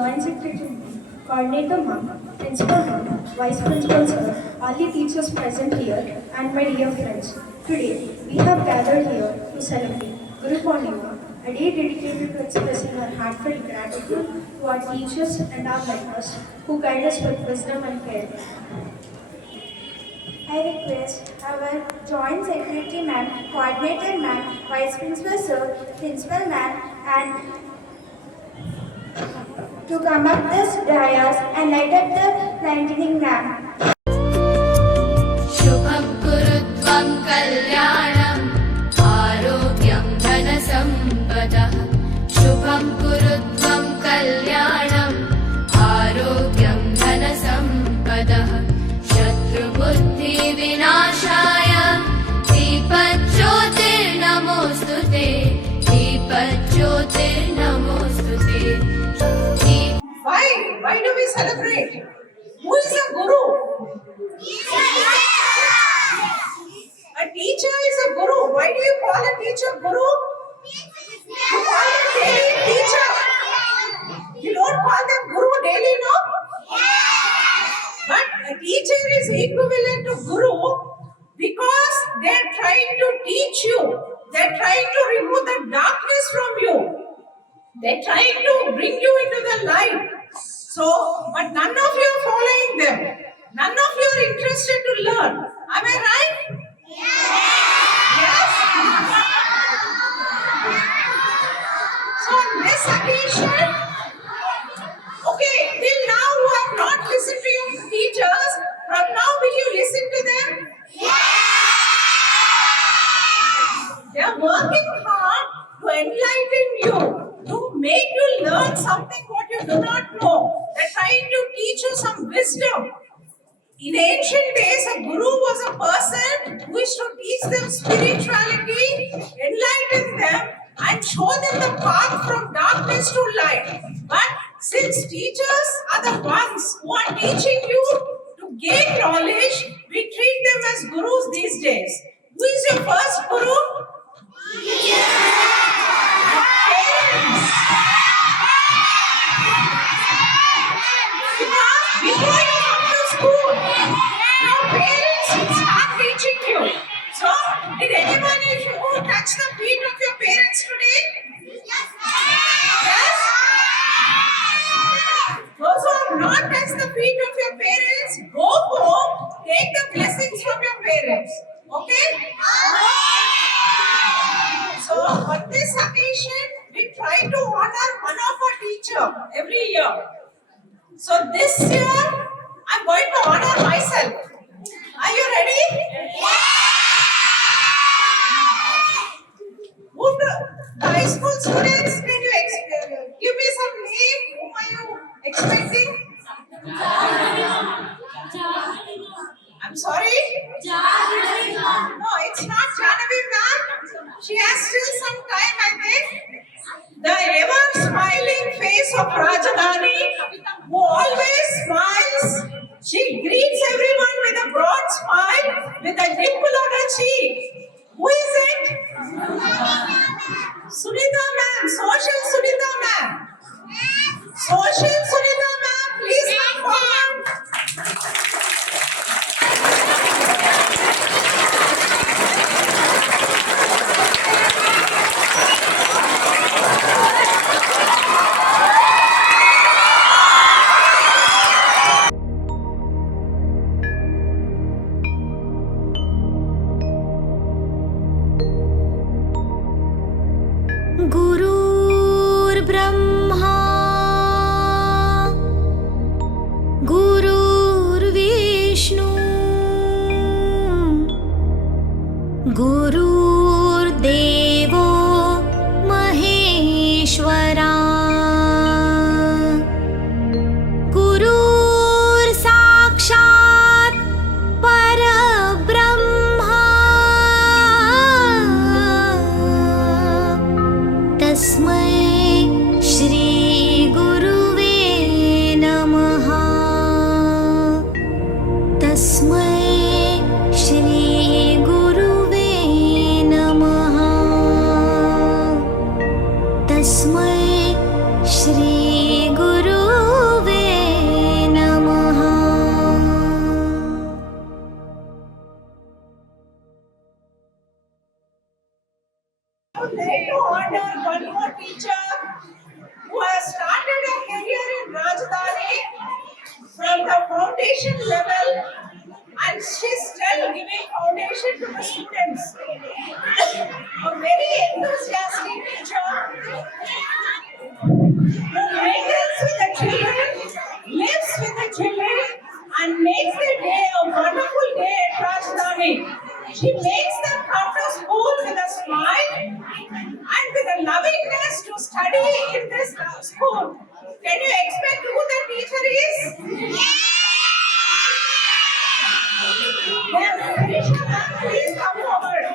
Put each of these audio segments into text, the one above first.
Joint Secretary, Coordinator Ma'am, Principal Ma'am, Vice Principal Sir, all the teachers present here, and my dear friends. Today, we have gathered here to celebrate Guru Purnima, a day dedicated to expressing our heartfelt gratitude to our teachers and our mentors who guide us with wisdom and care. I request our Joint Secretary Ma'am, Coordinator Ma'am, Vice Principal Sir, Principal Ma'am, and to come up this dais and light up the lightning lamp. शुभं कुरुत्वं कल्याणम् आरोग्यं धनसम्पदः शुभं कुरुत्वं कल्याणम् आरोग्यं धनसम्पदः शत्रुबुद्धिविनाशाय दीपज्योतिर्नमोऽस्तुते दीपज्योतिर्नमोऽस्तुते Why do we celebrate? Who is a guru? A teacher is a guru. Why do you call a teacher guru? You call them daily teacher. You don't call them guru daily, no? But a teacher is equivalent to guru because they are trying to teach you. They are trying to remove the darkness from you. They are trying to bring you into the light. So, but none of you are following them. None of you are interested to learn. Am I right? Yes? So, on this occasion, okay, till now you have not listened to your teachers. From now, will you listen to them? They are working hard to enlighten you, to make you learn something what you do not know. They are trying to teach you some wisdom. In ancient days, a guru was a person who used to teach them spirituality, enlighten them, and show them the path from darkness to light. But since teachers are the ones who are teaching you to gain knowledge, we treat them as gurus these days. Who is your first guru? Parents. Before you come to school, your parents will start teaching you. So, did anyone of you touch the feet of your parents today? Yes? Those who have not touched the feet of your parents, go home, take the blessings from your parents. Okay? So, on this occasion, we try to honor one of our teacher every year. So this year, I'm going to honor myself. Are you ready? The high school students, can you give me some name? Whom are you expecting? I'm sorry? No, it's not Janavi ma'am. She has still some time, I think. The ever smiling face of Rajadhani, who always smiles. She greets everyone with a broad smile, with a dimple on her cheek. Who is it? Sunita ma'am, Social Sunita ma'am. Social Sunita ma'am, please come forward. गुरुर्ब्रह्मा foundation level and she's still giving foundation to the students. A very enthusiastic teacher who mingles with the children, lives with the children, and makes the day a wonderful day at Rajdhani. She makes them come to school with a smile and with a lovingness to study in this school. Can you expect who the teacher is? Yes, Krishna ma'am, please come forward.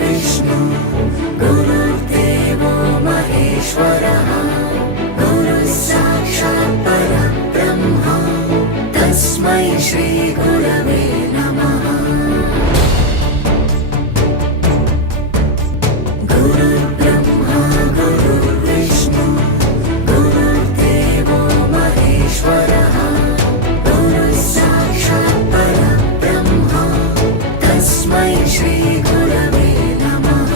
Vishnu गुरुर्देवो महेश्वरः गुरुः साक्षात् परब्रह्म तस्मै श्रीगुरवे नमः गुरुर्ब्रह्मा गुरुर्विष्णु गुरुर्देवो महेश्वरः गुरुः साक्षात् परब्रह्म तस्मै श्रीगुरवे नमः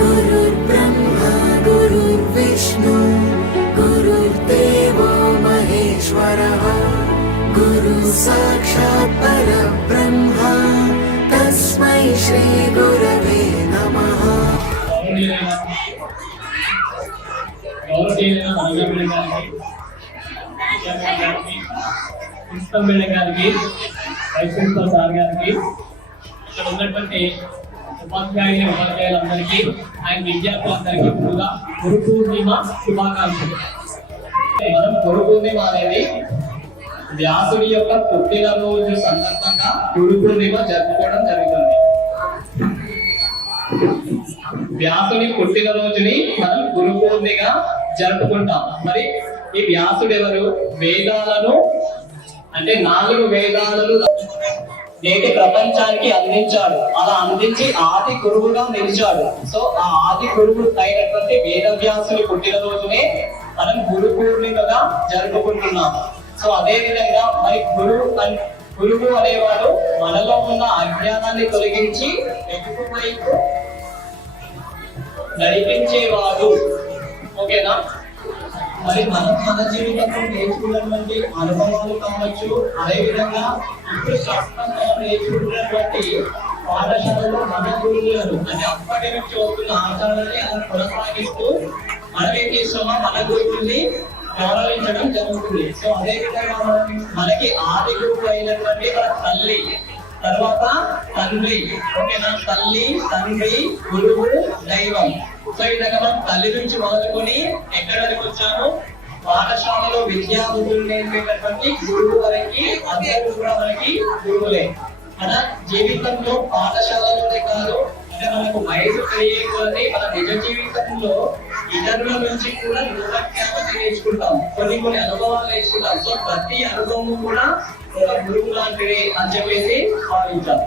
गुरुर्ब्रह्मा गुरुर्विष्णु गुरुर्देवो महेश्वरः गुरुः साक्षात् परब्रह्म तस्मै श्रीगुरवे नमः గౌరవనీయులైన రాజామణి గారికి, ప్రిన్సిపల్ మేడం గారికి, వైస్ ప్రిన్సిపల్ సార్ గారికి, ఇక్కడ ఉన్నటువంటి ఉపాధ్యాయులందరికీ అండ్ విద్యార్థులందరికీ ముందుగా గురు పూర్ణిమ శుభాకాంక్షలు. మనం గురు పూర్ణిమ అనేది వ్యాసుడి యొక్క పుట్టినరోజు సందర్భంగా గురు పూర్ణిమ జరుపుకోవడం జరుగుతుంది. వ్యాసుడి పుట్టినరోజుని మనం గురు పూర్ణిమగా జరుపుకుంటాం. మరి ఈ వ్యాసుడు ఎవరు? వేదాలను అంటే 4 వేదాలను నేటి ప్రపంచానికి అందించాడు. అలా అందించి ఆది గురువుగా నిలిచాడు. సో ఆ ఆది గురువు అయినటువంటి వేదవ్యాసుని పుట్టినరోజునే మనం గురు పూర్ణిమగా జరుపుకుంటున్నాం. సో అదే విధంగా మరి గురువు అనేవాడు మనలో ఉన్న అజ్ఞానాన్ని తొలగించి ఎదుగు వైపు నడిపించేవాడు. ఓకేనా? మరి మన జీవితంలో నేర్చుకున్నటువంటి అనుభవాలు కావచ్చు, అదే విధంగా ఇప్పుడు శాస్త్రంగా నేర్చుకున్నటువంటి పాఠశాలలో మన గురువులను అంటే అప్పటి నుంచి వస్తున్న ఆచారాన్ని అలా కొనసాగిస్తూ మనం ఏం చేస్తామో మన గురువుల్ని గౌరవించడం జరుగుతుంది. సో అదే విధంగా మనకి ఆది గురువు అయినటువంటి మన తల్లి, తర్వాత తండ్రి, ఓకేనా? తల్లి, తండ్రి, గురువు, దైవం. సో ఈ విధంగా మనం తల్లి నుంచి మొదలుకొని ఎక్కడి వరకు వచ్చాము? పాఠశాలలో విద్యాబుద్ధులు నేర్పేటటువంటి గురువు వరకు అందరూ కూడా మనకి గురువులే. మన జీవితంలో పాఠశాలలోనే కాదు, అంటే మనకు వయసు పెరిగే కొద్దీ మన నిజ జీవితంలో ఇతరుల నుంచి కూడా జ్ఞానం నేర్చుకుంటాం, కొన్ని అనుభవాలు నేర్చుకుంటాం. సో ప్రతి అనుభవం కూడా ఒక గురువు లాంటిది అని చెప్పేసి భావించాలి.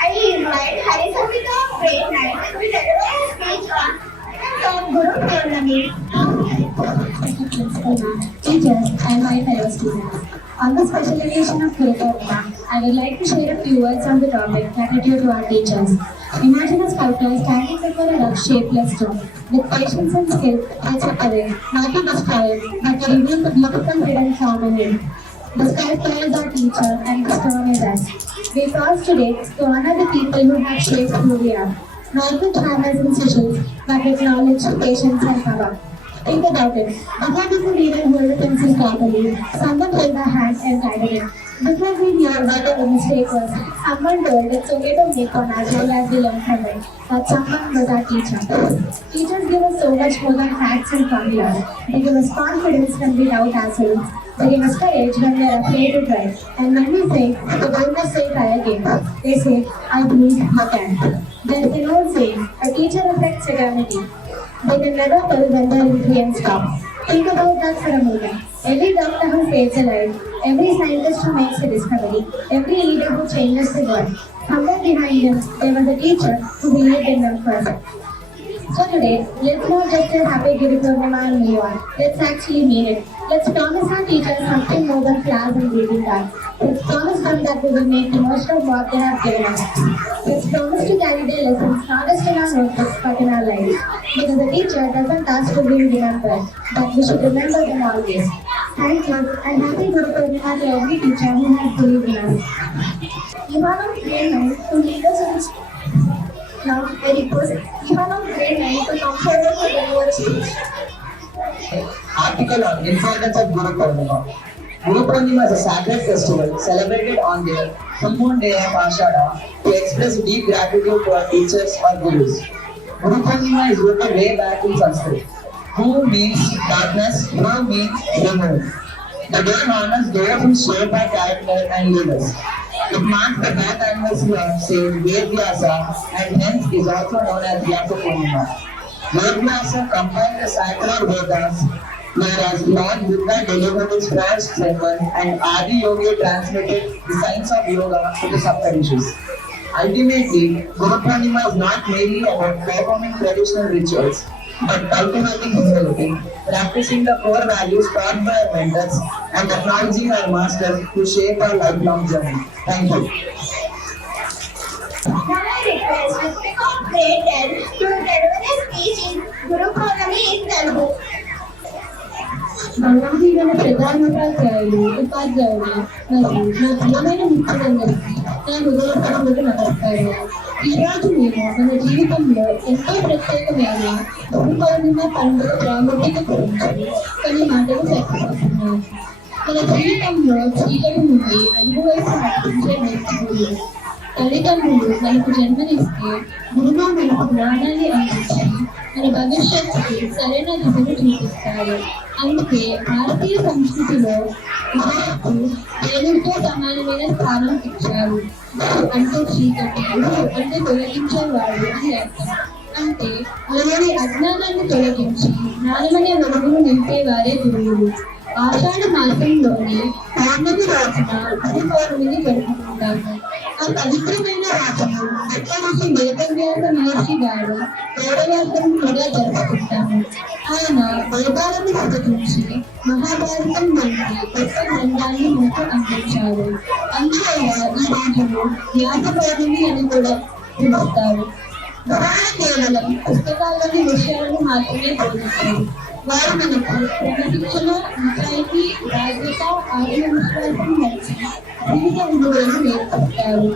I invite Harisambika of grade 9 to deliver a speech on Guru Purnami. Teachers and my fellow students. On the special occasion of Guru Purnima, I would like to share a few words on the topic gratitude to our teachers. Imagine a sculptor standing before a rough, shapeless stone. With patience and skill, they chip away, not to destroy it, but to reveal the beautiful hidden charm in it. The sculptor is our teacher and the stone is us. We pause today to honor the people who have shaped who we are, not with hammers and sizzles, but with knowledge, patience and power. Think about it. Before we could even hold a pencil properly, someone held our hand and guided it. Before we knew what the mistake was, someone told it's okay to make one as well as we learn from it. That someone was our teacher. Teachers give us so much more than facts and formulas. They give us confidence when we doubt ourselves. They give us courage when we are afraid to try. And when we say, the boldness say try again, they say, I believe you can. They There is an old saying, a teacher reflects eternity. They can never tell when their influence stops. Think about that for a moment. Every doctor who saves a life, every scientist who makes a discovery, every leader who changes the world, somewhere behind them, there was a teacher who believed in them first. So today, let's not just say Happy Guru Purnima and move on. Let's actually mean it. Let's promise our teachers something more than class and greeting cards. Let's promise them that we will make the most of what they have given us. Let's promise to carry their lessons not just in our notebooks but in our lives. Because a teacher doesn't ask to be remembered, but we should remember them always. Thank you and Happy Guru Purnima to every teacher who has believed in us. You are not grade 9 to lead us in school. Now, I request you are not grade 9 to come forward to deliver a speech. Article on importance of Guru Purnima. Guru Purnima is a sacred festival celebrated on the full moon day of Ashada to express deep gratitude to our teachers or gurus. Guru Purnima is rooted way back in Sanskrit. Gu means darkness, Pur means remove. The day honors those who shape our character and leaders. It marks the birth anniversary of Saint Vedvyasa and hence is also known as Vyasa Purnima. Vedvyasa compiled the sacred Vedas, whereas Lord Buddha delivered his first sermon and Adi Yogi transmitted the science of yoga to the Saptarishis. Ultimately, Guru Purnima is not merely about performing traditional rituals, but cultivating humility, practicing the core values taught by our mentors, and acknowledging our masters who shape our lifelong journey. Thank you. Now I request the speaker of grade 10 to deliver a speech in Guru Purnami in Telugu. గౌరవనీయులైన ప్రధానోపాధ్యాయులు ఉపాధ్యాయులు మరియు నా ప్రియమైన మిత్రులందరికీ నా హృదయపూర్వక నమస్కారాలు. ఈ రోజు మేము మన జీవితంలో ఎంతో ప్రత్యేకమైన గురు పౌర్ణిమ పండుగ ప్రాముఖ్యత గురించి కొన్ని మాటలు చెప్పబోతున్నాను. మన జీవితంలో చీకటి నుండి వెలుగు వైపు నడిపించే వ్యక్తులు తల్లిదండ్రులు మనకు జన్మనిస్తే గురువు మనకు జ్ఞానాన్ని అందించి మన భవిష్యత్తుకి సరైన దిశను చూపిస్తారు. అందుకే భారతీయ సంస్కృతిలో విద్యకు దేవుడితో సమానమైన స్థానం ఇచ్చారు. అంటే చీకటి, అంటే తొలగించేవాడు అని అర్థం. అంటే మనలోని అజ్ఞానాన్ని తొలగించి జ్ఞానమనే వెలుగును నింపేవారే గురువులు. ఆషాఢ మాసంలోని పౌర్ణమి రోజున గురు పౌర్ణమిని జరుపుకుంటాము. ఆ పవిత్రమైన రోజును ఎక్కడికి వేదవ్యాస మహర్షి గారు వేదవ్యాసం కూడా జరుపుకుంటాము. ఆయన వేదాలను సృష్టించి మహాభారతం వంటి గొప్ప గ్రంథాన్ని మనకు అందించారు. అందువల్ల ఈ రోజును వ్యాస పౌర్ణమి అని కూడా పిలుస్తారు. కేవలం పుస్తకాల్లోని విషయాలను మాత్రమే బోధించారు. వారు మనకు క్రమశిక్షణ, నిజాయితీ, బాధ్యత, ఆత్మవిశ్వాసం మంచి జీవిత విలువలను నేర్పిస్తారు.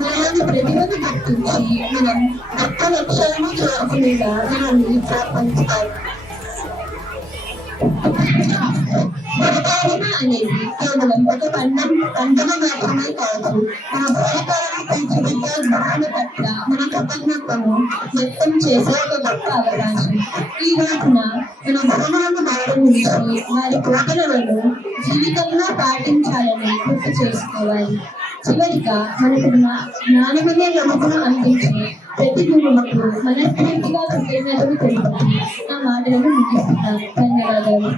మనలోని ప్రతిభను గుర్తించి మనం గొప్ప లక్ష్యాలను చేరుకునేలా మనల్ని ప్రోత్సహిస్తారు. గురుపౌర్ణిమ అనేది కేవలం ఒక పండుగ మాత్రమే కాదు, మన జీవితాలను తీర్చిదిద్దే జ్ఞాన పట్ల మన కృతజ్ఞతను వ్యక్తం చేసే ఒక గొప్ప అవకాశం. ఈ రోజున మన గురువులను గౌరవించి వారి బోధనలను జీవితంలో పాటించాలని గుర్తు చేసుకోవాలి. చివరిగా మనకు జ్ఞానమనే వెలుగును అందించి ప్రతి గురువులకు మనస్ఫూర్తిగా కృతజ్ఞతలు తెలుపుతూ నా మాటలను ముగిస్తున్నాను. ధన్యవాదాలు.